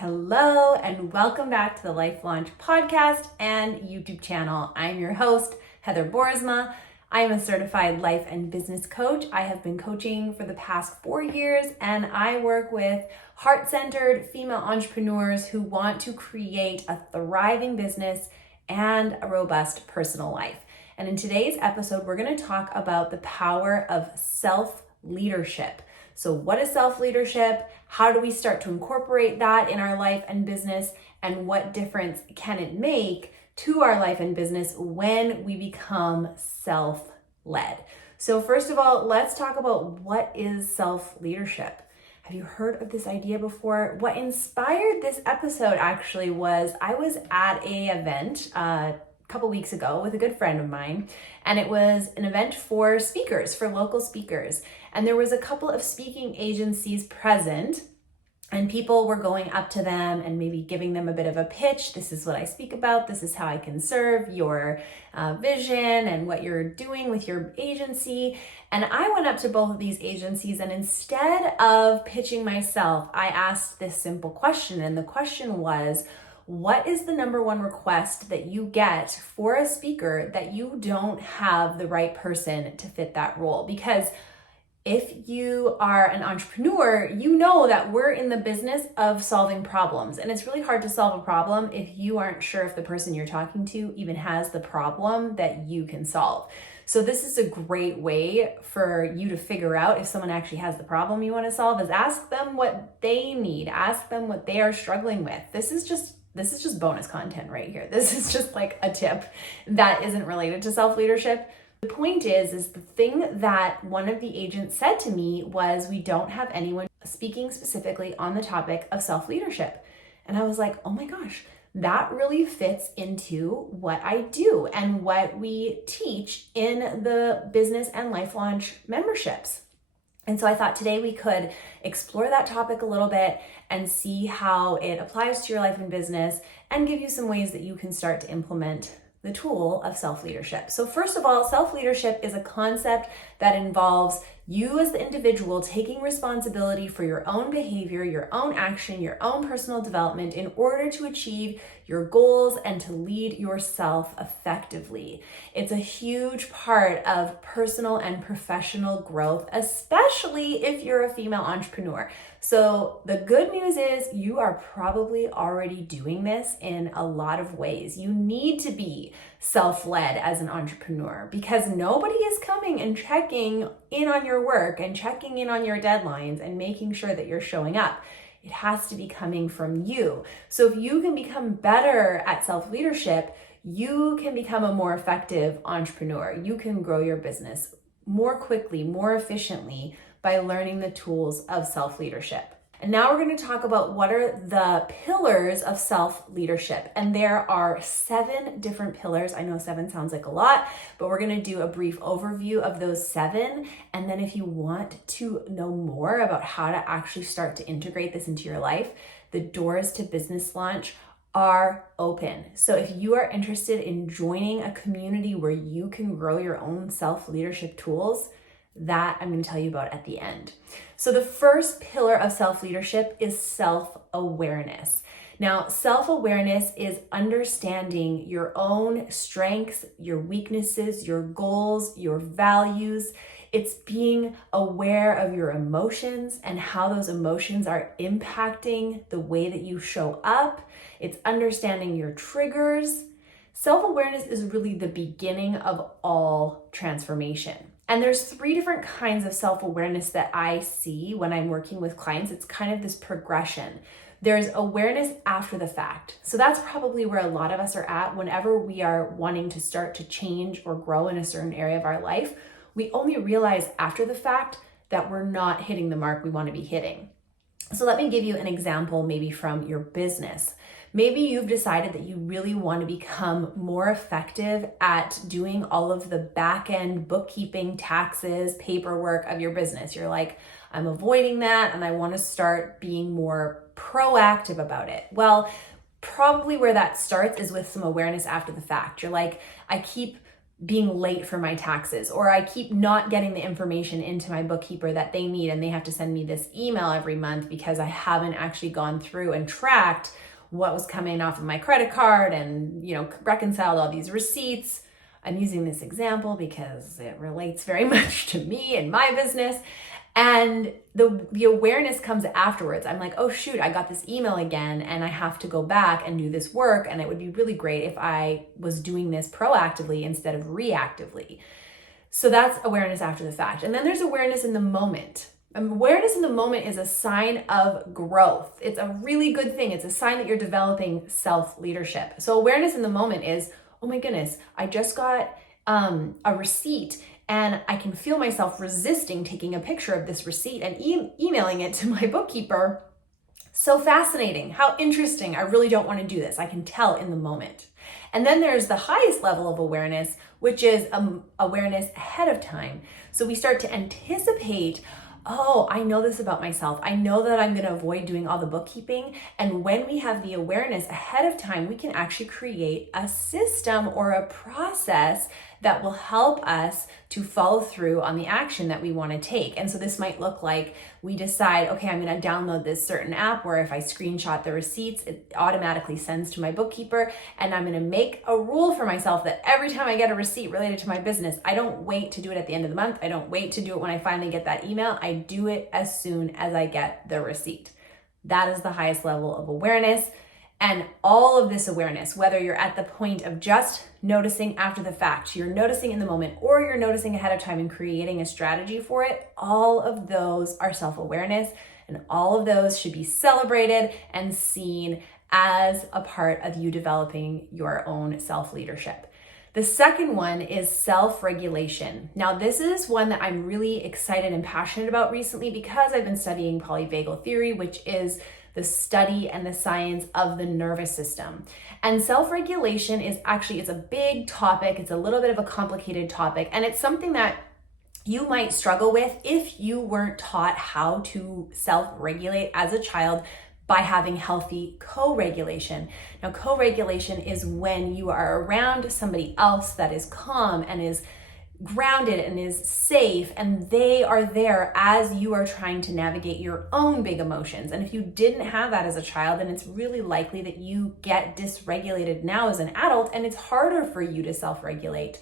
Hello, and welcome back to the Life Launch podcast and YouTube channel. I'm your host, Heather Boersma. I am a certified life and business coach. I have been coaching for the past 4 years, and I work with heart-centered female entrepreneurs who want to create a thriving business and a robust personal life. And in today's episode, we're going to talk about the power of self-leadership. So what is self-leadership? How do we start to incorporate that in our life and business? And what difference can it make to our life and business when we become self-led? So first of all, let's talk about what is self-leadership. Have you heard of this idea before? What inspired this episode actually was I was at an event a couple weeks ago with a good friend of mine, and it was an event for speakers, for local speakers. And there was a couple of speaking agencies present, and people were going up to them and maybe giving them a bit of a pitch. This is what I speak about. This is how I can serve your vision and what you're doing with your agency. And I went up to both of these agencies, and instead of pitching myself, I asked this simple question. And the question was, what is the number one request that you get for a speaker that you don't have the right person to fit that role? Because if you are an entrepreneur, you know that we're in the business of solving problems. And it's really hard to solve a problem if you aren't sure if the person you're talking to even has the problem that you can solve. So this is a great way for you to figure out if someone actually has the problem you want to solve, is ask them what they need. Ask them what they are struggling with. This is just bonus content right here. This is just like a tip that isn't related to self-leadership. The point is the thing that one of the agents said to me was, we don't have anyone speaking specifically on the topic of self-leadership. And I was like, oh my gosh, that really fits into what I do and what we teach in the business and life launch memberships. And so I thought today we could explore that topic a little bit and see how it applies to your life and business and give you some ways that you can start to implement the tool of self-leadership. So first of all, self-leadership is a concept that involves you as the individual taking responsibility for your own behavior, your own action, your own personal development in order to achieve your goals and to lead yourself effectively. It's a huge part of personal and professional growth, especially if you're a female entrepreneur. So the good news is you are probably already doing this in a lot of ways. You need to be self-led as an entrepreneur because nobody is coming and checking in on your work and checking in on your deadlines and making sure that you're showing up. It has to be coming from you. So if you can become better at self-leadership, you can become a more effective entrepreneur. You can grow your business more quickly, more efficiently by learning the tools of self-leadership. And now we're going to talk about what are the pillars of self-leadership. And there are 7 different pillars. I know 7 sounds like a lot, but we're going to do a brief overview of those 7. And then if you want to know more about how to actually start to integrate this into your life, the doors to business launch are open. So if you are interested in joining a community where you can grow your own self-leadership tools, that I'm going to tell you about at the end. So the first pillar of self-leadership is self-awareness. Now, self-awareness is understanding your own strengths, your weaknesses, your goals, your values. It's being aware of your emotions and how those emotions are impacting the way that you show up. It's understanding your triggers. Self-awareness is really the beginning of all transformation. And there's 3 different kinds of self-awareness that I see when I'm working with clients. It's kind of this progression. There's awareness after the fact. So that's probably where a lot of us are at whenever we are wanting to start to change or grow in a certain area of our life. We only realize after the fact that we're not hitting the mark we want to be hitting. So let me give you an example maybe from your business. Maybe you've decided that you really want to become more effective at doing all of the back-end bookkeeping, taxes, paperwork of your business. You're like, I'm avoiding that and I want to start being more proactive about it. Well, probably where that starts is with some awareness after the fact. You're like, I keep being late for my taxes, or I keep not getting the information into my bookkeeper that they need, and they have to send me this email every month because I haven't actually gone through and tracked what was coming off of my credit card and, reconciled all these receipts. I'm using this example because it relates very much to me and my business. And the awareness comes afterwards. I'm like, oh shoot, I got this email again and I have to go back and do this work. And it would be really great if I was doing this proactively instead of reactively. So that's awareness after the fact. And then there's awareness in the moment. Awareness in the moment is a sign of growth. It's a really good thing. It's a sign that you're developing self-leadership. So awareness in the moment is, oh my goodness, I just got a receipt and I can feel myself resisting taking a picture of this receipt and emailing it to my bookkeeper. So fascinating. How interesting. I really don't want to do this. I can tell in the moment. And then there's the highest level of awareness, which is awareness ahead of time. So we start to anticipate, oh, I know this about myself. I know that I'm going to avoid doing all the bookkeeping. And when we have the awareness ahead of time, we can actually create a system or a process that will help us to follow through on the action that we want to take. And so this might look like we decide, okay, I'm going to download this certain app where if I screenshot the receipts, it automatically sends to my bookkeeper. And I'm going to make a rule for myself that every time I get a receipt related to my business, I don't wait to do it at the end of the month. I don't wait to do it when I finally get that email. I do it as soon as I get the receipt. That is the highest level of awareness. And all of this awareness, whether you're at the point of just noticing after the fact, you're noticing in the moment, or you're noticing ahead of time and creating a strategy for it, all of those are self-awareness, and all of those should be celebrated and seen as a part of you developing your own self-leadership. The second one is self-regulation. Now, this is one that I'm really excited and passionate about recently because I've been studying polyvagal theory, which is the study and the science of the nervous system. And self-regulation is actually, it's a big topic. It's a little bit of a complicated topic. And it's something that you might struggle with if you weren't taught how to self-regulate as a child by having healthy co-regulation. Now, co-regulation is when you are around somebody else that is calm and is grounded and is safe, and they are there as you are trying to navigate your own big emotions. And if you didn't have that as a child, then it's really likely that you get dysregulated now as an adult, and it's harder for you to self-regulate.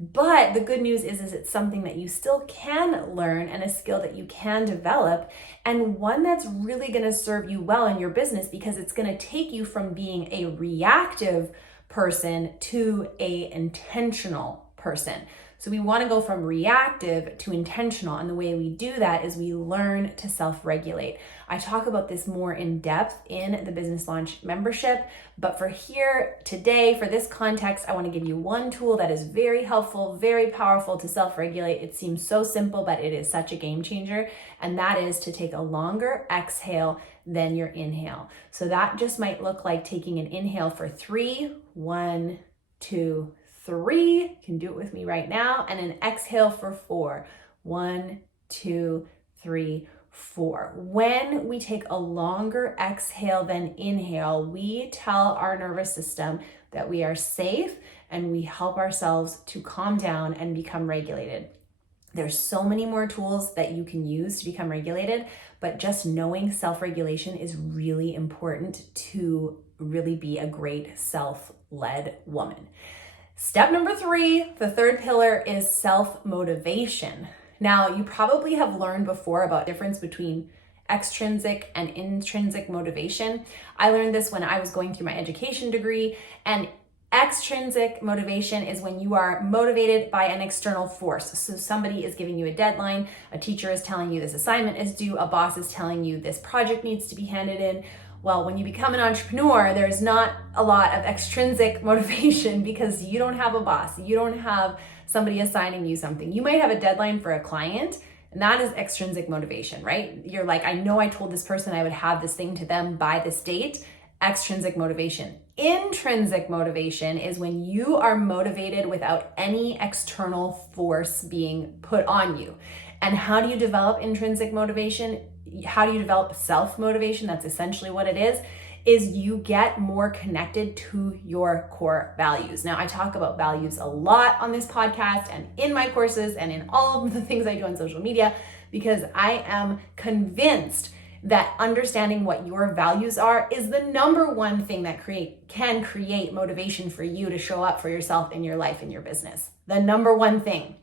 But the good news is it's something that you still can learn and a skill that you can develop, and one that's really going to serve you well in your business because it's going to take you from being a reactive person to an intentional person. So we want to go from reactive to intentional. And the way we do that is we learn to self-regulate. I talk about this more in depth in the Business Launch membership. But for here today, for this context, I want to give you one tool that is very helpful, very powerful to self-regulate. It seems so simple, but it is such a game changer. And that is to take a longer exhale than your inhale. So that just might look like taking an inhale for 3, 1, 2, 3, you can do it with me right now, and an exhale for 4. 1, 2, 3, 4. When we take a longer exhale than inhale, we tell our nervous system that we are safe and we help ourselves to calm down and become regulated. There's so many more tools that you can use to become regulated, but just knowing self-regulation is really important to really be a great self-led woman. Step number 3, the third pillar, is self-motivation. Now, you probably have learned before about the difference between extrinsic and intrinsic motivation. I learned this when I was going through my education degree, and extrinsic motivation is when you are motivated by an external force. So somebody is giving you a deadline, a teacher is telling you this assignment is due, a boss is telling you this project needs to be handed in. Well, when you become an entrepreneur, there's not a lot of extrinsic motivation because you don't have a boss. You don't have somebody assigning you something. You might have a deadline for a client, and that is extrinsic motivation, right? You're like, I know I told this person I would have this thing to them by this date. Extrinsic motivation. Intrinsic motivation is when you are motivated without any external force being put on you. And how do you develop intrinsic motivation? How do you develop self-motivation? That's essentially what it is. is you get more connected to your core values. Now, I talk about values a lot on this podcast and in my courses and in all of the things I do on social media, because I am convinced that understanding what your values are is the number one thing that can create motivation for you to show up for yourself in your life and your business. The number one thing,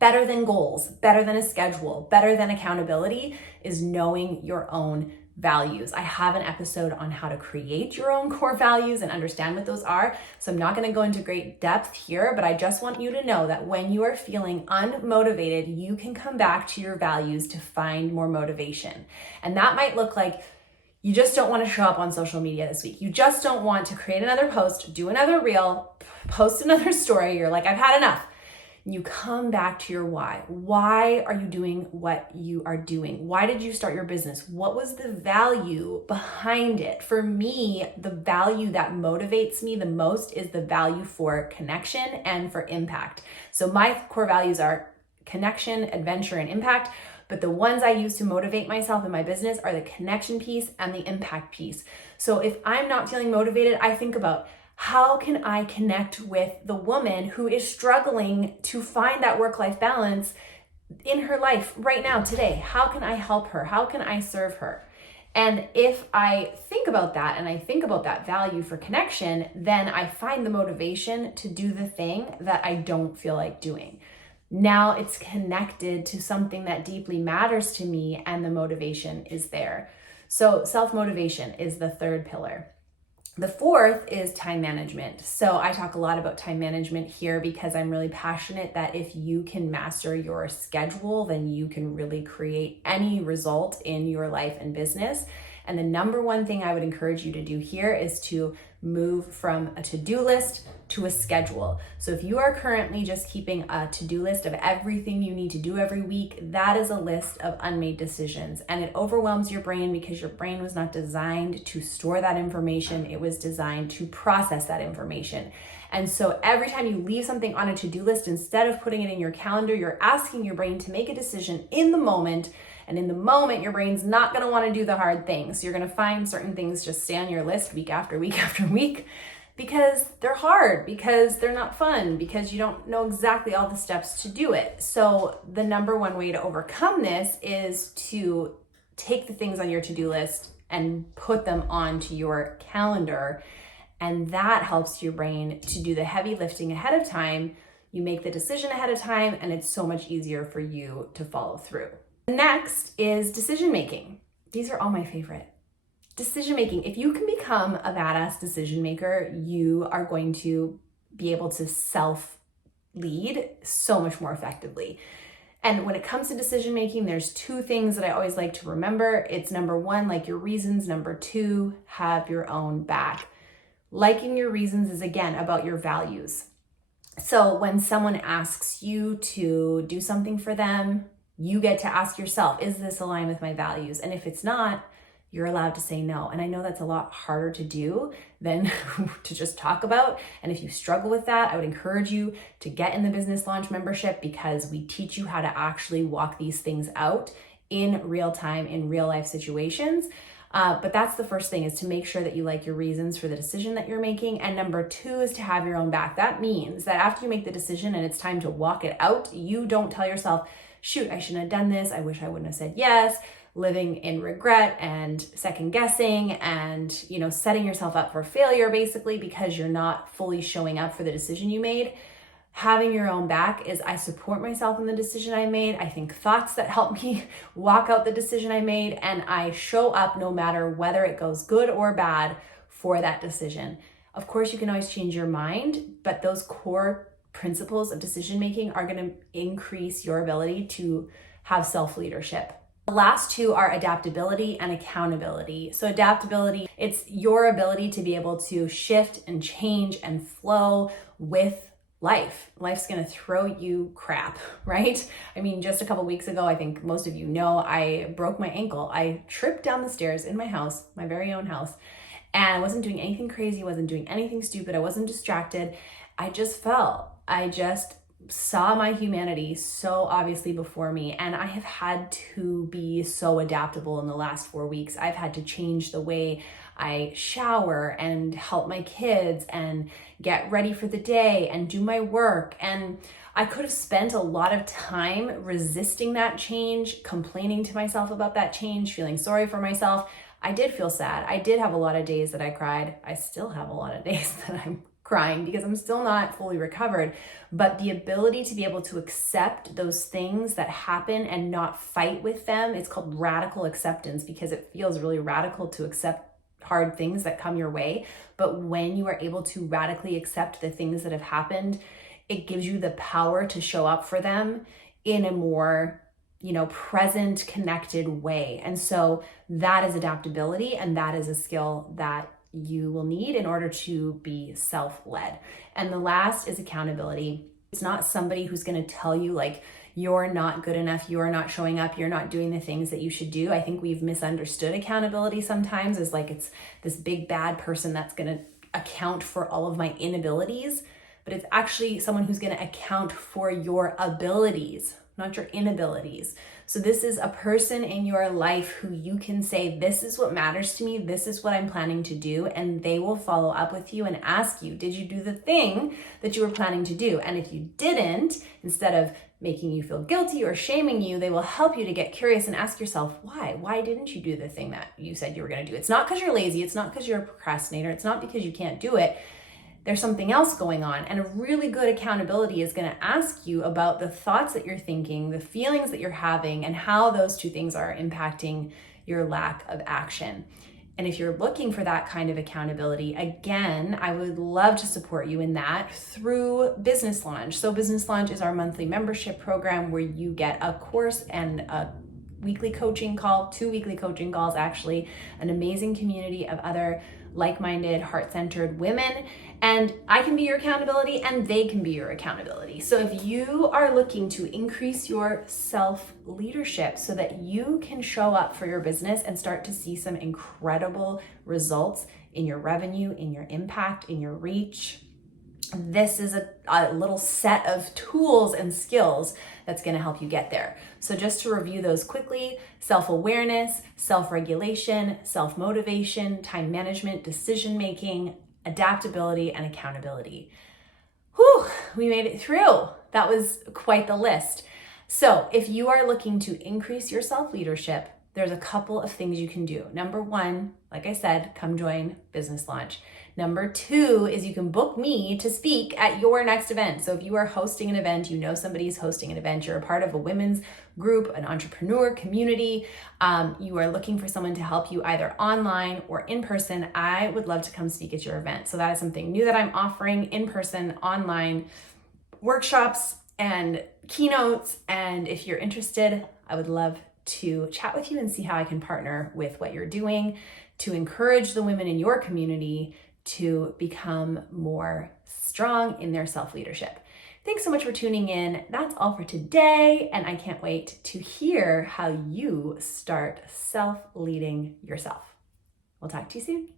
better than goals, better than a schedule, better than accountability, is knowing your own values. I have an episode on how to create your own core values and understand what those are. So I'm not going to go into great depth here, but I just want you to know that when you are feeling unmotivated, you can come back to your values to find more motivation. And that might look like you just don't want to show up on social media this week. You just don't want to create another post, do another reel, post another story. You're like, I've had enough. You come back to your why. Why are you doing what you are doing? Why did you start your business? What was the value behind it? For me, the value that motivates me the most is the value for connection and for impact. So my core values are connection, adventure, and impact. But the ones I use to motivate myself in my business are the connection piece and the impact piece. So if I'm not feeling motivated, I think about, how can I connect with the woman who is struggling to find that work-life balance in her life right now, today? How can I help her? How can I serve her? And if I think about that and I think about that value for connection, then I find the motivation to do the thing that I don't feel like doing. Now it's connected to something that deeply matters to me, and the motivation is there. So self-motivation is the third pillar. The fourth is time management. So I talk a lot about time management here because I'm really passionate that if you can master your schedule, then you can really create any result in your life and business. And the number one thing I would encourage you to do here is to move from a to-do list to a schedule. So if you are currently just keeping a to-do list of everything you need to do every week, that is a list of unmade decisions, and it overwhelms your brain because your brain was not designed to store that information. It was designed to process that information. And so every time you leave something on a to-do list, instead of putting it in your calendar, you're asking your brain to make a decision in the moment. And in the moment, your brain's not going to want to do the hard things. You're going to find certain things just stay on your list week after week after week because they're hard, because they're not fun, because you don't know exactly all the steps to do it. So the number one way to overcome this is to take the things on your to-do list and put them onto your calendar. And that helps your brain to do the heavy lifting ahead of time. You make the decision ahead of time, and it's so much easier for you to follow through. Next is decision making. These are all my favorite. Decision making. If you can become a badass decision maker, you are going to be able to self-lead so much more effectively. And when it comes to decision making, there's two things that I always like to remember. It's number one, like your reasons. Number two, have your own back. Liking your reasons is, again, about your values. So when someone asks you to do something for them, you get to ask yourself, is this aligned with my values? And if it's not, you're allowed to say no. And I know that's a lot harder to do than to just talk about. And if you struggle with that, I would encourage you to get in the Business Launch membership, because we teach you how to actually walk these things out in real time, in real life situations. But that's the first thing, is to make sure that you like your reasons for the decision that you're making. And number two is to have your own back. That means that after you make the decision and it's time to walk it out, you don't tell yourself, shoot, I shouldn't have done this. I wish I wouldn't have said yes. Living in regret and second guessing and, setting yourself up for failure basically because you're not fully showing up for the decision you made. Having your own back is, I support myself in the decision I made. I think thoughts that help me walk out the decision I made, and I show up no matter whether it goes good or bad for that decision. Of course, you can always change your mind, but those core principles of decision making are going to increase your ability to have self-leadership. The last two are adaptability and accountability. So adaptability, it's your ability to be able to shift and change and flow with life. Life's going to throw you crap, right? I mean, just a couple weeks ago, I think most of you know, I broke my ankle. I tripped down the stairs in my house, my very own house, and I wasn't doing anything crazy, wasn't doing anything stupid. I wasn't distracted. I just fell. I just saw my humanity so obviously before me, and I have had to be so adaptable in the last 4 weeks. I've had to change the way I shower and help my kids and get ready for the day and do my work. And I could have spent a lot of time resisting that change, complaining to myself about that change, feeling sorry for myself. I did feel sad. I did have a lot of days that I cried. I still have a lot of days that I'm crying because I'm still not fully recovered. But the ability to be able to accept those things that happen and not fight with them, it's called radical acceptance, because it feels really radical to accept hard things that come your way. But when you are able to radically accept the things that have happened, it gives you the power to show up for them in a more, present, connected way. And so that is adaptability, and that is a skill that you will need in order to be self-led. And the last is accountability. It's not somebody who's going to tell you like, you're not good enough, you're not showing up, you're not doing the things that you should do. I think we've misunderstood accountability sometimes as like it's this big bad person that's going to account for all of my inabilities, but it's actually someone who's going to account for your abilities, not your inabilities. So this is a person in your life who you can say, this is what matters to me, this is what I'm planning to do, and they will follow up with you and ask you, did you do the thing that you were planning to do? And if you didn't, instead of making you feel guilty or shaming you, they will help you to get curious and ask yourself, why? Why didn't you do the thing that you said you were going to do? It's not because you're lazy, it's not because you're a procrastinator, it's not because you can't do it. There's something else going on. And a really good accountability is going to ask you about the thoughts that you're thinking, the feelings that you're having, and how those two things are impacting your lack of action. And if you're looking for that kind of accountability, again, I would love to support you in that through Business Launch. So Business Launch is our monthly membership program where you get a course and a weekly coaching call, 2 weekly coaching calls actually, an amazing community of other like-minded, heart-centered women, and I can be your accountability and they can be your accountability. So if you are looking to increase your self-leadership so that you can show up for your business and start to see some incredible results in your revenue, in your impact, in your reach, this is a little set of tools and skills that's going to help you get there. So just to review those quickly: self-awareness, self-regulation, self-motivation, time management, decision-making, adaptability, and accountability. Whew, we made it through. That was quite the list. So if you are looking to increase your self-leadership, there's a couple of things you can do. Number 1, like I said, come join Business Launch. Number 2 is you can book me to speak at your next event. So if you are hosting an event, you know somebody's hosting an event, you're a part of a women's group, an entrepreneur community, you are looking for someone to help you either online or in person, I would love to come speak at your event. So that is something new that I'm offering: in person, online workshops and keynotes. And if you're interested, I would love to chat with you and see how I can partner with what you're doing to encourage the women in your community to become more strong in their self-leadership. Thanks so much for tuning in. That's all for today, and I can't wait to hear how you start self-leading yourself. We'll talk to you soon.